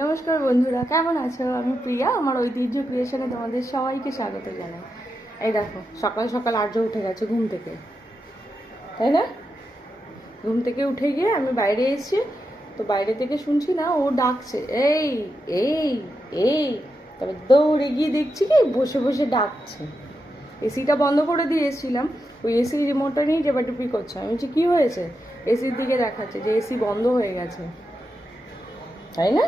নমস্কার বন্ধুরা, কেমন আছো? আমি প্রিয়া, আমার ঐতিহ্য ক্রিয়েশনে তোমাদের সবাইকে স্বাগত জানাই। এই দেখো, সকাল সকাল আর্য উঠে গেছে ঘুম থেকে, তাই না? ঘুম থেকে উঠে গিয়ে আমি বাইরে এসেছি, তো বাইরে থেকে শুনছি না ও ডাকছে, এই এই এই। তবে দৌড়ে গিয়ে দেখছি কি বসে বসে ডাকছে। এসিটা বন্ধ করে দিয়ে এসেছিলাম, ওই এসি রিমোটটা নিয়ে টেপাটেপি করছে। আমি বলছি কী হয়েছে? এসির দিকে দেখাচ্ছে যে এসি বন্ধ হয়ে গেছে, তাই না?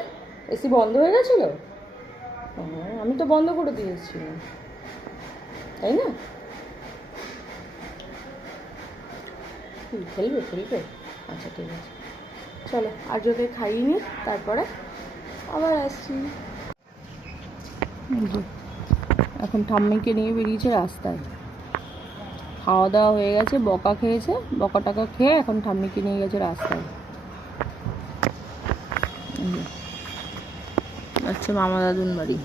এসি বন্ধ হয়ে গেছিলো? হ্যাঁ, আমি তো বন্ধ করে দিয়ে এসেছিলাম, তাই না? খেলবে খেলবে, আচ্ছা ঠিক আছে, চলো আর যদি খাইনি তারপরে আবার আসছি। এখন ঠাম্মিকে নিয়ে বেরিয়েছে রাস্তায়, খাওয়া দাওয়া হয়ে গেছে, বকা খেয়েছে, বকা টাকা খেয়ে এখন ঠাম্মিকে নিয়ে গেছে রাস্তায়। আচ্ছা, মামা দাদুন বাড়ি।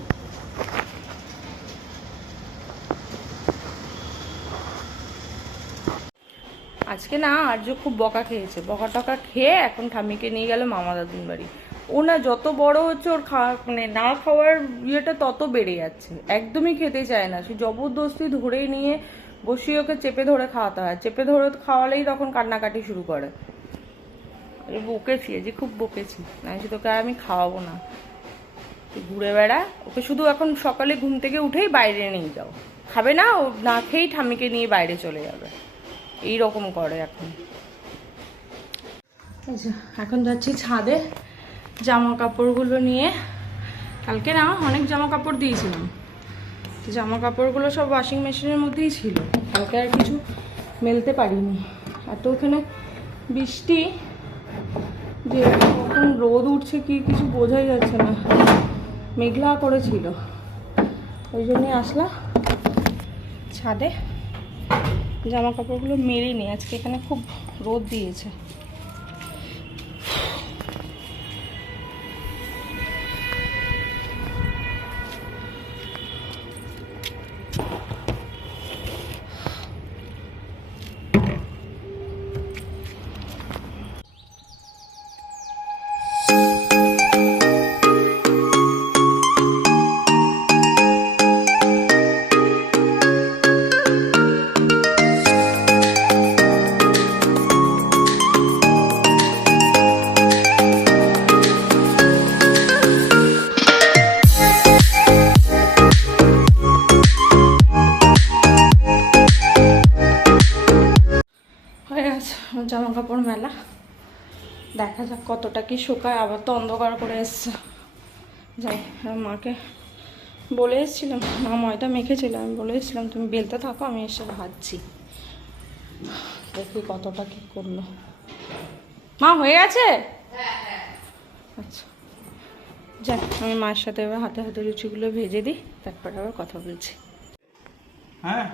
আজকে না আর্য খুব বকা খেয়েছে, বকা টকা খেয়ে এখন ঠাম্মিকে নিয়ে গেল মামা দাদুন বাড়ি। ও না যত বড় হচ্ছে ওর খাওয়া মানে না খাওয়ার ইয়েটা তত বেড়ে যাচ্ছে, একদমই খেতে চায় না। সে জবরদস্তি ধরে নিয়ে বসিয়ে ওকে চেপে ধরে খাওয়াতে হয়, চেপে ধরে খাওয়ালেই তখন কান্নাকাটি শুরু করে। বকেছি, যে খুব বকেছি, না তোকে আর আমি খাওয়াবো না, তুই ঘুরে বেড়া। ওকে শুধু এখন সকালে ঘুম থেকে উঠেই বাইরে নিয়ে যাও, খাবে না, ও না খেয়েই ঠাম্মিকে নিয়ে বাইরে চলে যাবে, এই রকম করে এখন। আচ্ছা, এখন যাচ্ছি ছাদে জামা কাপড়গুলো নিয়ে। কালকে না অনেক জামা কাপড় দিয়েছিলাম, তো জামা কাপড়গুলো সব ওয়াশিং মেশিনের মধ্যেই ছিল, কালকে আর কিছু মেলতে পারিনি। আর তো ওখানে বৃষ্টি, যে কখন রোদ উঠছে কি কিছু বোঝাই যাচ্ছে না, মেঘলা করেছিল, ওই জন্যই আসলাম ছাদে। জামা কাপড়গুলো মেলিনি, আজকে এখানে খুব রোদ দিয়েছে। জামা কাপড় মেলা, দেখা যাক কতটা কি শুকায়। আবার তো অন্ধকার করে এসছে। যাই, মাকে বলে এসেছিলাম, মা ময়দা মেখেছিলাম, আমি বলে এসেছিলাম তুমি বেলতে থাকো, আমি এসে ভাজছি। দেখি কতটা কি করলো। মা হয়ে গেছে? আচ্ছা, যাই, আমি মায়ের সাথে এবার হাতে হাতে লুচিগুলো ভেজে দিই, তারপরে আবার কথা বলছি। হ্যাঁ,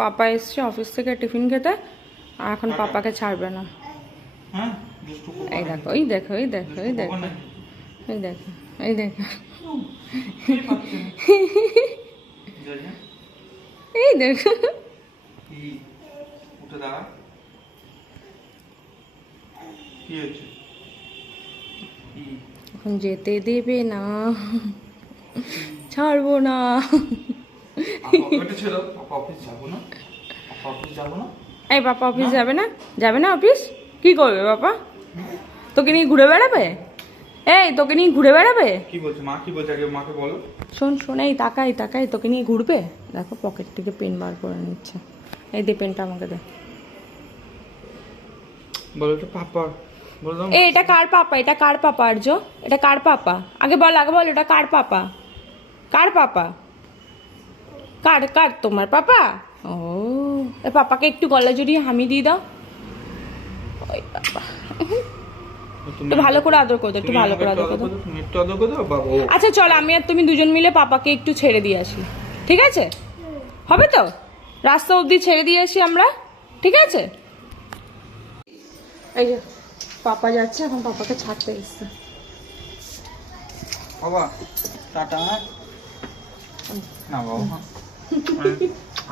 পাপা এসছে অফিস থেকে টিফিন খেতে, আর এখন পাপাকে ছাড়বে না। এই দেখো, এই দেখো, এই দেখো, এই দেখো, এই দেখো, এই দেখো, এই দেখো, এখন যেতে দেবে না, ছাড়বো না। এই বাবা অফিস যাবে না? যাবে না অফিস? কি করবে বাবা? তোকে নিয়ে ঘুরে বেড়াবে? এই তোকে নিয়ে ঘুরে বেড়াবে? কি বলছে মা? কি বলছে আগে মাকে বলো। শোন শোন, এই তাকাই তাকাই, তোকে নিয়ে ঘুরবে। দেখো পকেট থেকে পেন বার করে নিচ্ছে। এই দে পেনটা আমাকে দে। বলো তো পাপা, বলো। এই এটা কার পাপা? এটা কার পাপা আর্য? এটা কার পাপা? আগে বল, আগে বল, এটা কার পাপা? কার পাপা? কার কার? তোমার পাপা? ও, এ পাপাকে একটু গলা জড়িয়ে হামি দিয়ে দাও। ওই বাবা, একটু ভালো করে আদর করে দাও, একটু ভালো করে আদর করে দাও। তুমি একটু আদর করে দাও বাবা। আচ্ছা চল, আমি আর তুমি দুজন মিলে পাপাকে একটু ছেড়ে দিয়ে আসি, ঠিক আছে? হবে তো? রাস্তা অবধি ছেড়ে দিয়ে আসি আমরা, ঠিক আছে? এই যে পাপা যাচ্ছে, এখন পাপাকে ছাড়তে এসছে। বাবা টাটা। না বাবা,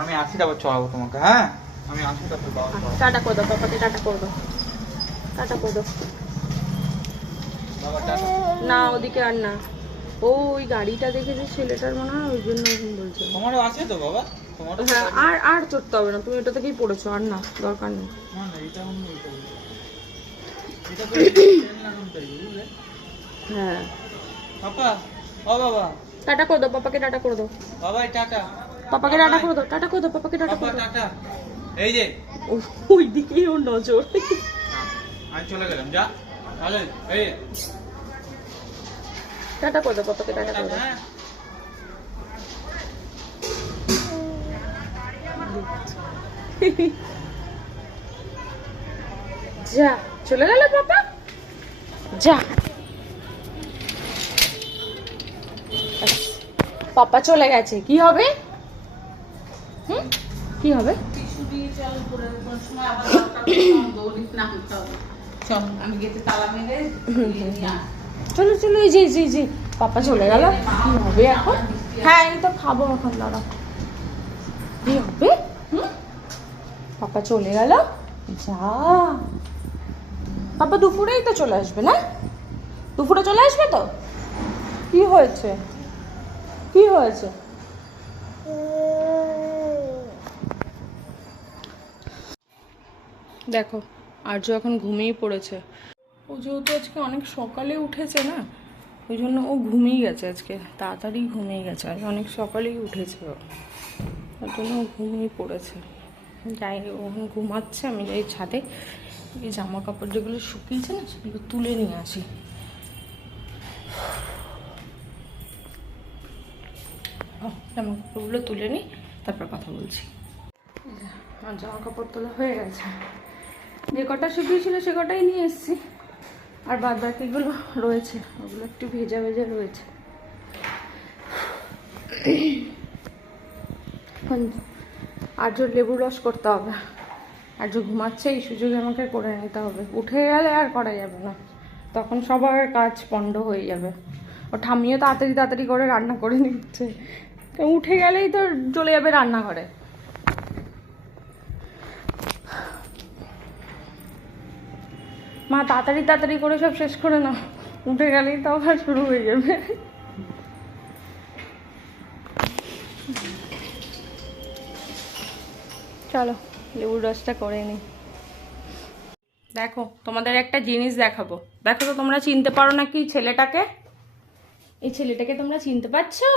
আমি আসি, তারপর চড়াবো তোমাকে। হ্যাঁ। আমি আসি তারপর বাবা টাটা করে দাও পাপাকে, টাটা করে দাও, টাটা করে দাও। বাবা টাটা। না ওদিকে আর না, ও ওই গাড়িটা দেখেছে ছেলেটার মনে হয়, ওই জন্য ওরকম বলছে। তোমারও আছে তো বাবা, তোমারও হ্যাঁ, আর আর চড়তে হবে না, তুমি এটা থেকেই পড়েছো, আর না দরকার নেই। না না এটা অন্য এটা তো ট্রেন লাগানো তাই বুঝলে। হ্যাঁ, পাপা ও বাবা, টাটা করে দাও পাপাকে, টাটা করে দাও বাবা টাটা, পাপাকে, টাটা করে দাও, টাটা করে দাও পাপাকে, টাটা পাপা করে দাও। টাটা। এই যে ওই দিকেই ওর নজর। আমি চলে গেলাম, যা তাহলে এই টাটা করে দাও পাপাকে, টাটা করে টাটা। দাও। হ্যাঁ যা চলে গেল পাপা, যা। পাপা চলে গেছে, কি হবে? হুম, কি হবে? চলো চলো, এই যে জি জি, পাপা চলে গেল, কি হবে এখন? হ্যাঁ আমি তো খাবো এখন, দাঁড়া। কি হবে? হুম, পাপা চলে গেল, যা। পাপা দুপুরেই তো চলে আসবে না? দুপুরে চলে আসবে তো? কি হয়েছে? কি হয়েছে? দেখো আর্য এখন ঘুমিয়ে পড়েছে। ও যেহেতু আজকে অনেক সকালে উঠেছে না, ওই জন্য ও ঘুমিয়ে গেছে, আজকে তাড়াতাড়ি ঘুমিয়ে গেছে, আজ অনেক সকালেই উঠেছে ও, ওর জন্য ও ঘুমিয়ে পড়েছে। যাই, ও এখন ঘুমাচ্ছে, আমি যাই ছাদে, এই জামা কাপড় যেগুলো শুকিয়েছে না সেগুলো তুলে নিয়ে আসি। জামা কাপড়গুলো তুলে নিই, তারপর কথা বলছি। আমার জামা কাপড় তোলা হয়ে গেছে, যে কটা শুকিয়েছিল সে কটাই নিয়ে এসেছি, আর বাদ বাকিগুলো রয়েছে, ওগুলো একটু ভেজা ভেজা রয়েছে। এখন আর্য লেবু রস করতে হবে, আর্য ঘুমাচ্ছে, এই সুযোগে আমাকে করে নিতে হবে, উঠে গেলে আর করা যাবে না, তখন সবার কাজ পণ্ড হয়ে যাবে। ও ঠাম্মিও তাড়াতাড়ি তাড়াতাড়ি করে রান্না করে নিচ্ছে, উঠে গেলেই তো চলে যাবে রান্নাঘরে। মা তাড়াতাড়ি তাড়াতাড়ি করে সব শেষ করে নাও, উঠে গেলেই তো আবার শুরু হয়ে যাবে। চলো লেবুর রসটা করে নিই। দেখো তোমাদের একটা জিনিস দেখাবো, দেখো তো তোমরা চিনতে পারো নাকি ছেলেটাকে? এই ছেলেটাকে তোমরা চিনতে পারছো?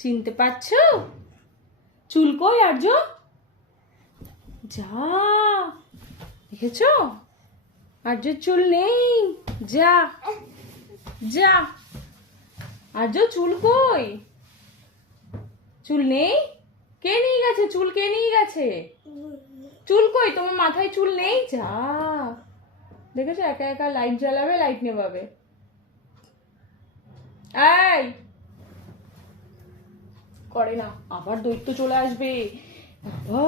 চিনতে পারছো? চুল কই আর্য? যা, দেখেছো আর্যর চুল নেই, যা যা। আর্য চুল কই? চুল নেই? কে নিয়ে গেছে চুল? কে নিয়ে গেছে চুল? কই তোমার মাথায় চুল নেই? যা, দেখেছো একা একা লাইট জ্বালাবে, লাইট নেভাবে। এই করে না, আবার দৈত্য চলে আসবে বাবা।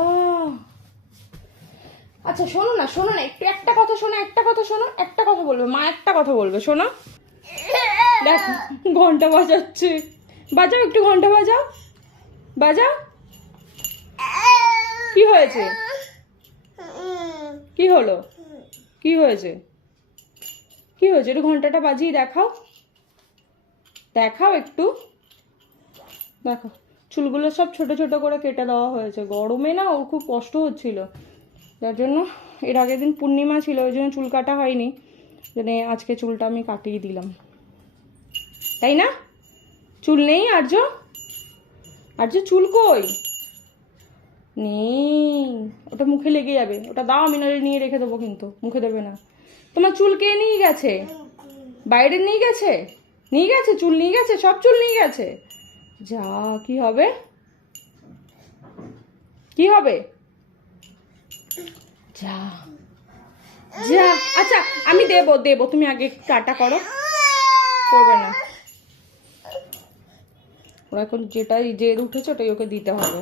আচ্ছা শোনো না, শোনো না, একটু একটা কথা শোনো, একটা কথা শোনো, একটা কথা বলবে মা, একটা কথা বলবে, শোনো। দেখো ঘন্টা বাজাচ্ছে, বাজাও একটু, ঘন্টা বাজাও, বাজাও। কি হয়েছে? কি হলো? কি হয়েছে? কি হয়েছে? একটু ঘন্টাটা বাজিয়ে দেখাও, দেখাও একটু, দেখো চুলগুলো সব ছোট ছোট করে কেটে দেওয়া হয়েছে, গরমে না ওর খুব কষ্ট হচ্ছিল, যার জন্য এর আগের দিন পূর্ণিমা ছিল, ওই জন্য চুল কাটা হয়নি, মানে আজকে চুলটা আমি কাটিয়ে দিলাম, তাই না? চুল নেই আর্য? আর্য চুল কই? নেই, ওটা মুখে লেগে যাবে, ওটা দাও, আমি নাহলে নিয়ে রেখে দেবো, কিন্তু মুখে দেবে না। তোমার চুল কে নিয়ে গেছে? বাইরে নিয়ে গেছে? নিয়ে গেছে চুল, নিয়ে গেছে, সব চুল নিয়ে গেছে, যা। কি হবে? কি হবে? যা যা। আচ্ছা আমি দেবো দেবো, তুমি আগে টাটা করো, করবে না, ওরা এখন যেটাই জেদ উঠেছে ওটাই ওকে দিতে হবে,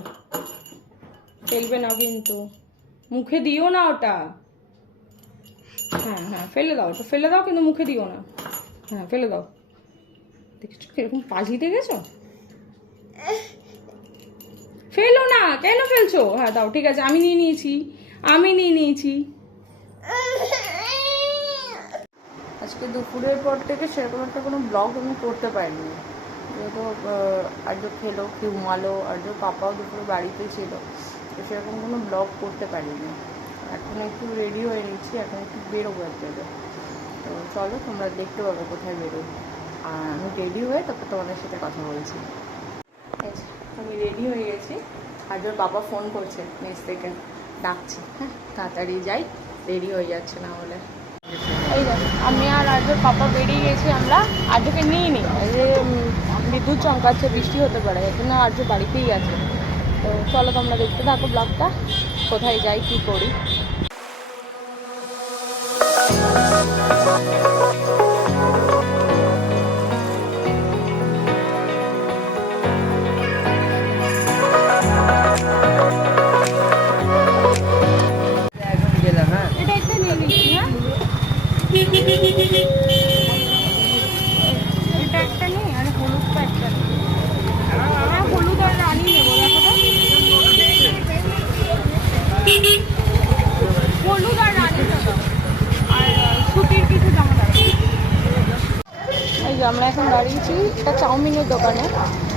ফেলবে না কিন্তু, মুখে দিও না ওটা, হ্যাঁ হ্যাঁ ফেলে দাও, ওটা ফেলে দাও, কিন্তু মুখে দিও না, হ্যাঁ ফেলে দাও। দেখেছো কিরকম পাজি দেখেছো? ফেলো না, কেন ফেলছো? হ্যাঁ দাও, ঠিক আছে, আমি নিয়ে নিয়েছি, আমি নিয়ে নিয়েছি। আজকে দুপুরের পর থেকে সেরকম একটা কোনো ব্লগ আমি করতে পারিনি, যেহেতু আর্য খেলো, কি ঘুমালো, আর্য পাপাও দুপুরে বাড়িতে ছিল, তো সেরকম কোনো ব্লগ করতে পারিনি। এখন একটু রেডি হয়ে নিচ্ছি, এখন একটু বেরোবো এক জায়গায়। তো চলো, তোমরা দেখতে পাবে কোথায় বেরোই। আর আমি রেডি হয়ে তারপর তোমাদের সাথে কথা বলছি। আমি রেডি হয়ে গেছি, আর্যর বাবা ফোন করছে মেস থেকে, ডাকছে। হ্যাঁ তাড়াতাড়ি যাই, দেরি হয়ে যাচ্ছে না হলে। এই দেখো, আমি আর আর্যর পাপা বেরিয়ে গেছি। আমরা আর্যকে নিয়ে নিই, এই যে বিদ্যুৎ চমকাচ্ছে, বৃষ্টি হতে পারে, এই জন্য আর্য বাড়িতেই আছে। তো চলো তোমরা দেখতে থাকো ব্লগটা, কোথায় যাই কী করি। এটা একটা নিয়ে নিচ্ছি। হ্যাঁ এটা একটা নেই, আর হলুদটা একটা নেই। হ্যাঁ হলুদ আর রানি নেবো, দেখো তো হলুদ আর রানিটা দাও, আর সুতির কিছু জামা দাও। এই যে আমরা এখন দাঁড়িয়েছি একটা চাউমিনের দোকানে।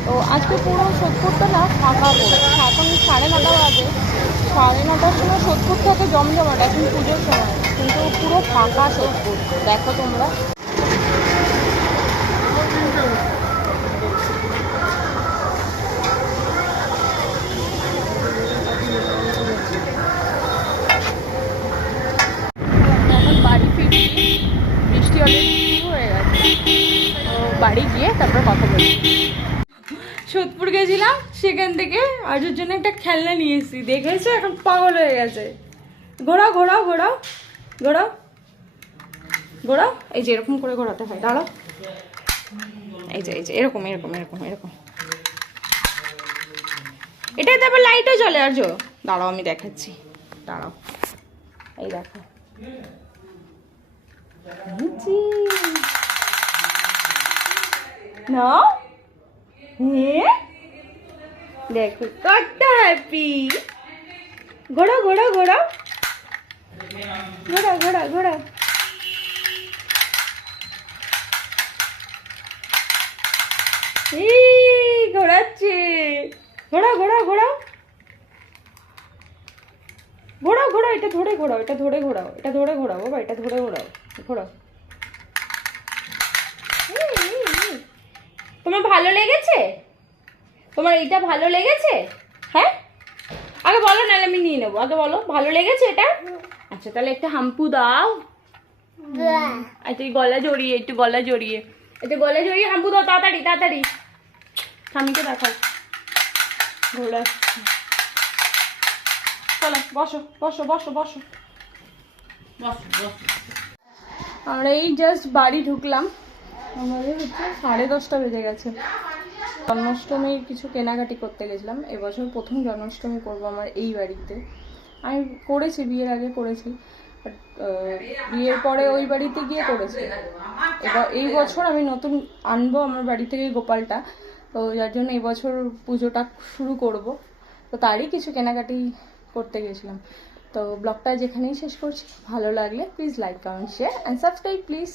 তো আজকে পুরো সোদপুরটা না ফাঁকা পড়ে, এখন 9:30 বাজে। 9:30টার সময় সোদপুর থাকে জমজমাট, এখন পুজোর সময়, কিন্তু পুরো ফাঁকা সোদপুর। দেখো তোমরা, এখন বাড়ি ফিরছি, বৃষ্টি অলরেডি শুরু হয়ে গেছে। তো বাড়ি গিয়ে তারপর কথা বলি। সোদপুর গেছিলাম, সেখান থেকে আজের জন্য একটা খেলনা নিয়ে এসেছি, দেখেছো এখন পাগল হয়ে গেছে। ঘোরাও ঘোরাও ঘোরাও ঘোরাও ঘোরাও, এই যে এরকম করে ঘোরাতে হয়, দাঁড়াও, এই যে এরকম এরকম এরকম এরকম, এটাই তারপর লাইটও জ্বলে। আর্য দাঁড়াও, আমি দেখাচ্ছি, দাঁড়াও, এই দেখো, না দেখো কত হ্যাপি। ঘোড়া ঘোড়া ঘোড়া ঘোড়া ঘোড়া ঘোড়া, এই ঘোরাচ্ছে, ঘোড়া ঘোড়া ঘোড়া ঘোড়াও ঘোড়াও, এটা ধরে ঘোরাও, এটা ধরে ঘোরাও, এটা ধরে ঘোরাও বাবা, এটা ধরে ঘোরাও, ঘোরাও। তোমার ভালো লেগেছে? তোমার এইটা ভালো লেগেছে? হ্যাঁ আগে বলো, নাহলে আমি নিয়ে নেবো। আগে বলো ভালো লেগেছে এটা? আচ্ছা তাহলে একটা হাম্পু দাও। আচ্ছা গলা জড়িয়ে, একটু গলা জড়িয়ে, একটু গলা জড়িয়ে হাম্পু দাও, তাড়াতাড়ি তাড়াতাড়ি। স্বামীকে দেখাও, ঘোড়া। চলো বসো বসো বসো বসো। আমরা এই জাস্ট বাড়ি ঢুকলাম, আমাদের হচ্ছে 10:30 বেজে গেছে। জন্মাষ্টমীর কিছু কেনাকাটি করতে গেছিলাম, এবছর প্রথম জন্মাষ্টমী করবো আমার এই বাড়িতে। আমি করেছি, বিয়ের আগে করেছি, বাট বিয়ের পরে ওই বাড়িতে গিয়ে করেছি। এবার এই বছর আমি নতুন আনবো আমার বাড়ি থেকে গোপালটা, তো যার জন্য এই বছর পুজোটা শুরু করব। তো তারই কিছু কেনাকাটি করতে গেছিলাম। তো ব্লগটা যেখানেই শেষ করছি, ভালো লাগলে please like comment share and subscribe please.